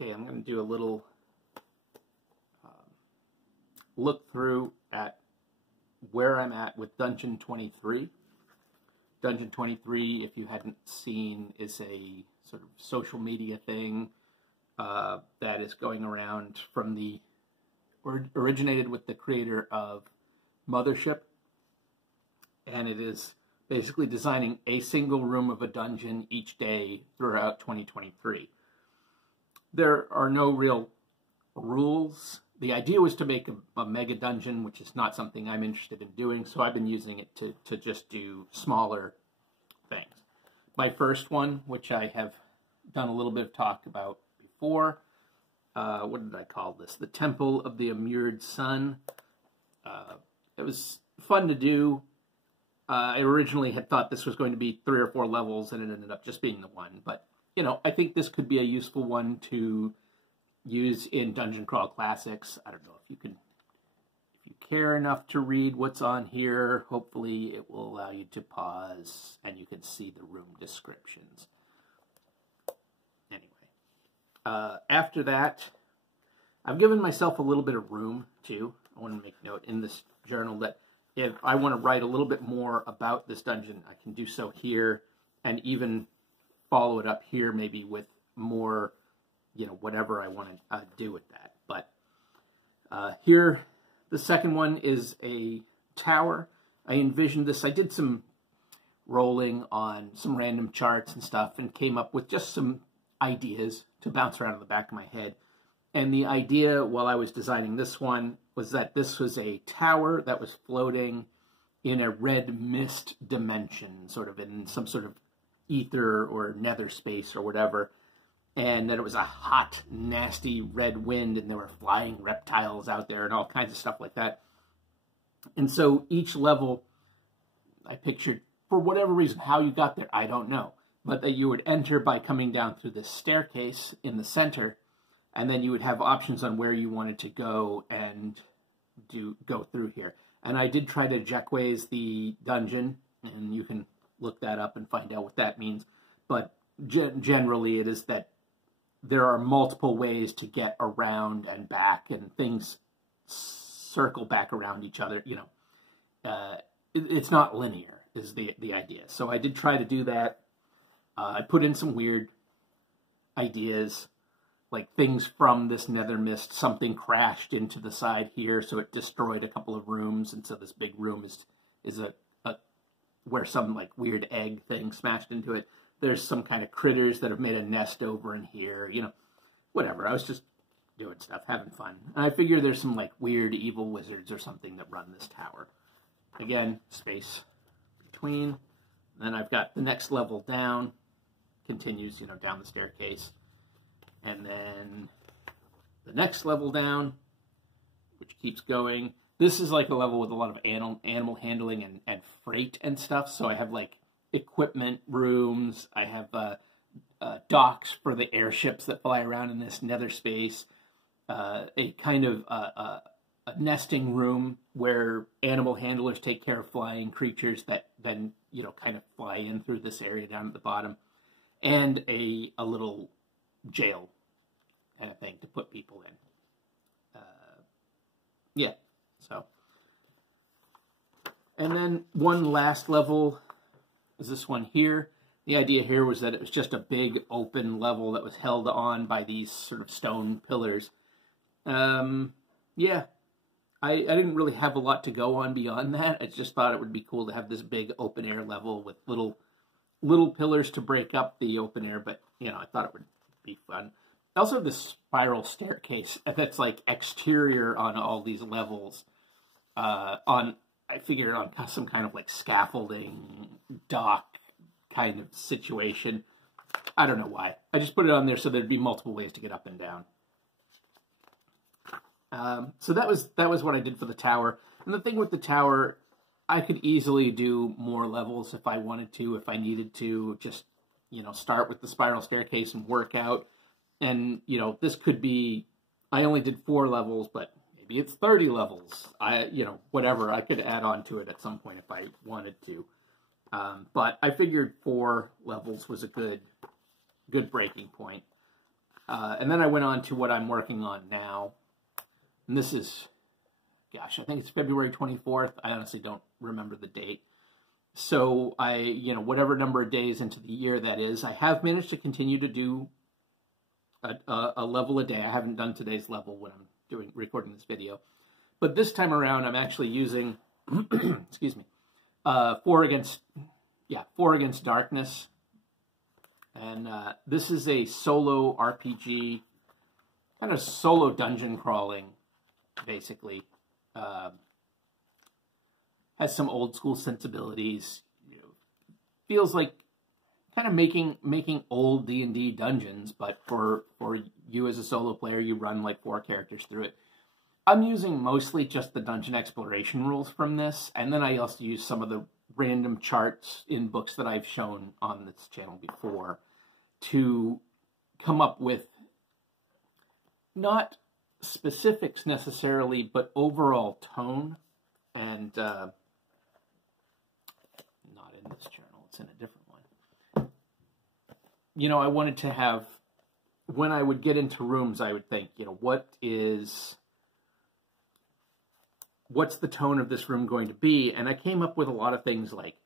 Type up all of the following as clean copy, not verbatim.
Okay, I'm going to do a little look through at where I'm at with Dungeon 23. Dungeon 23, if you hadn't seen, is a sort of social media thing that is going around from the, originated with the creator of Mothership, and it is basically designing a single room of a dungeon each day throughout 2023. There are no real rules. The idea was to make a mega dungeon, which is not something I'm interested in doing, so I've been using it to just do smaller things. My first one, which I have done a little bit of talk about before, what did I call this? The Temple of the Immured Sun. It was fun to do. I originally had thought this was going to be 3 or 4 levels, and it ended up just being the one. But, you know, I think this could be a useful one to use in Dungeon Crawl Classics. I don't know if you care enough to read what's on here. Hopefully it will allow you to pause and you can see the room descriptions. Anyway, after that, I've given myself a little bit of room too. I want to make note in this journal that if I want to write a little bit more about this dungeon, I can do so here and even follow it up here maybe with more, you know, whatever I want to do with that. But here, the second one is a tower. I envisioned this. I did some rolling on some random charts and stuff and came up with just some ideas to bounce around in the back of my head. And the idea while I was designing this one was that this was a tower that was floating in a red mist dimension, sort of in some sort of ether or nether space or whatever. And that it was a hot, nasty red wind, and there were flying reptiles out there and all kinds of stuff like that. And so each level, I pictured, for whatever reason, how you got there, I don't know, but that you would enter by coming down through this staircase in the center, and then you would have options on where you wanted to go and go through here. And I did try to Jackways the dungeon, and you can look that up and find out what that means. But generally it is that there are multiple ways to get around and back, and things circle back around each other. You know, it's not linear is the idea. So I did try to do that. I put in some weird ideas, like things from this nether mist. Something crashed into the side here, so it destroyed a couple of rooms, and so this big room is a where some like weird egg thing smashed into it. There's some kind of critters that have made a nest over in here, you know, whatever. I was just doing stuff, having fun. And I figure there's some like weird evil wizards or something that run this tower. Again, space between. Then I've got the next level down, continues, you know, down the staircase. And then the next level down, which keeps going. This is like a level with a lot of animal handling and freight and stuff. So I have like equipment rooms. I have docks for the airships that fly around in this nether space. A kind of a nesting room where animal handlers take care of flying creatures that then, you know, kind of fly in through this area down at the bottom. And a little jail kind of thing to put people in. Yeah, so. And then one last level is this one here. The idea here was that it was just a big open level that was held on by these sort of stone pillars. Yeah, I didn't really have a lot to go on beyond that. I just thought it would be cool to have this big open air level with little pillars to break up the open air, but, you know, I thought it would be fun. Also, the spiral staircase that's like exterior on all these levels. I figured on some kind of like scaffolding dock kind of situation. I don't know why. I just put it on there so there'd be multiple ways to get up and down. So that was what I did for the tower. And the thing with the tower, I could easily do more levels if I wanted to, if I needed to. Just, you know, start with the spiral staircase and work out. And, you know, this could be, I only did 4 levels, but maybe it's 30 levels. You know, whatever. I could add on to it at some point if I wanted to. But I figured 4 levels was a good breaking point. And then I went on to what I'm working on now. And this is, gosh, I think it's February 24th. I honestly don't remember the date. So whatever number of days into the year that is, I have managed to continue to do a level a day. I haven't done today's level when I'm recording this video. But this time around, I'm actually using, excuse me, 4 Against Darkness. And this is a solo RPG, kind of solo dungeon crawling, basically. Has some old school sensibilities. Feels like kind of making old D&D dungeons, but for you as a solo player, you run like 4 characters through it. I'm using mostly just the dungeon exploration rules from this, and then I also use some of the random charts in books that I've shown on this channel before to come up with not specifics necessarily, but overall tone. And not in this journal, it's in a different one. I wanted to have, when I would get into rooms, I would think, what's the tone of this room going to be? And I came up with a lot of things like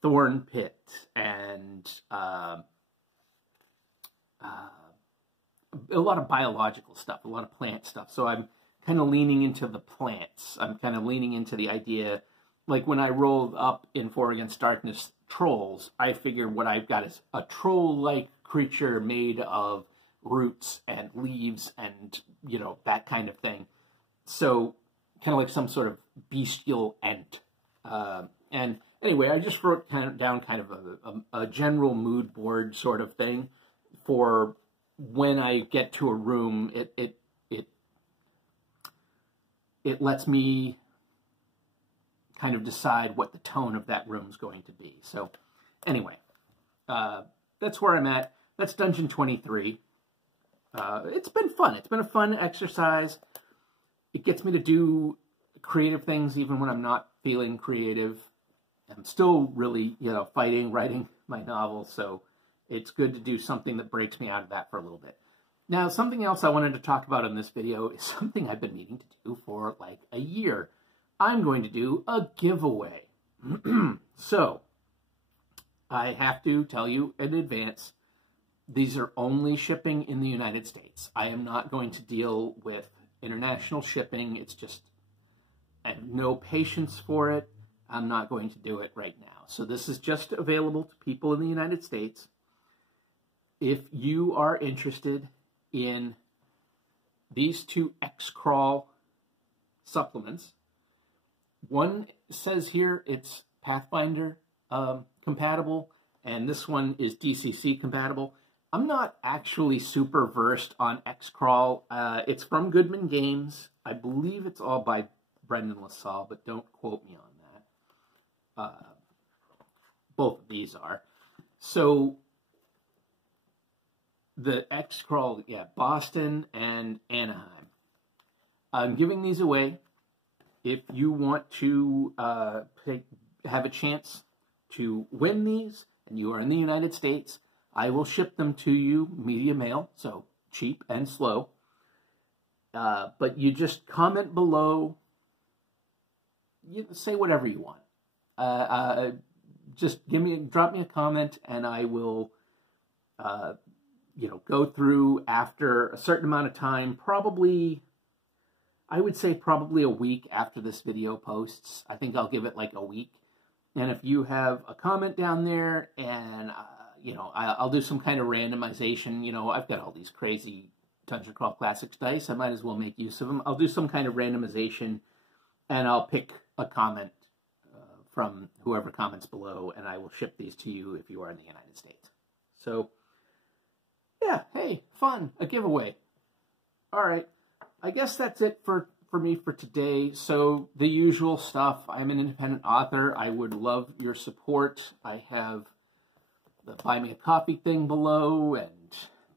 Thorn Pit and a lot of biological stuff, a lot of plant stuff. So I'm kind of leaning into the plants. I'm kind of leaning into the idea, like when I rolled up in 4 Against Darkness trolls, I figured what I've got is a troll-like creature made of roots and leaves and, that kind of thing. So kind of like some sort of bestial ent. And anyway, I just wrote down kind of a general mood board sort of thing for when I get to a room. It lets me kind of decide what the tone of that room is going to be. So anyway, that's where I'm at. That's Dungeon 23. It's been fun. It's been a fun exercise. It gets me to do creative things even when I'm not feeling creative. I'm still really, writing my novel, so it's good to do something that breaks me out of that for a little bit. Now, something else I wanted to talk about in this video is something I've been meaning to do for like a year. I'm going to do a giveaway. So, I have to tell you in advance, these are only shipping in the United States. I am not going to deal with international shipping. It's just, I have no patience for it. I'm not going to do it right now. So this is just available to people in the United States. If you are interested in these 2 X-Crawl supplements, one says here it's Pathfinder compatible, and this one is DCC compatible. I'm not actually super versed on X-Crawl. It's from Goodman Games. I believe it's all by Brendan LaSalle, but don't quote me on that. Both of these are. So the X-Crawl, Boston and Anaheim. I'm giving these away. If you want to have a chance to win these, and you are in the United States, I will ship them to you media mail, so cheap and slow. But you just comment below. You say whatever you want. Just drop me a comment, and I will, go through after a certain amount of time. Probably, I would say probably a week after this video posts. I think I'll give it like a week. And if you have a comment down there, and I'll do some kind of randomization. I've got all these crazy Dungeon Crawl Classics dice. I might as well make use of them. I'll do some kind of randomization, and I'll pick a comment from whoever comments below, and I will ship these to you if you are in the United States. So, yeah, hey, fun, a giveaway. All right, I guess that's it for me for today. So, the usual stuff. I'm an independent author. I would love your support. I have the Buy Me a Coffee thing below, and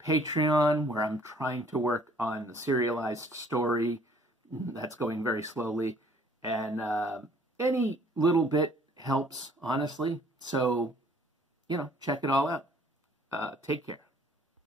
Patreon, where I'm trying to work on the serialized story. That's going very slowly. And any little bit helps, honestly. So, check it all out. Take care.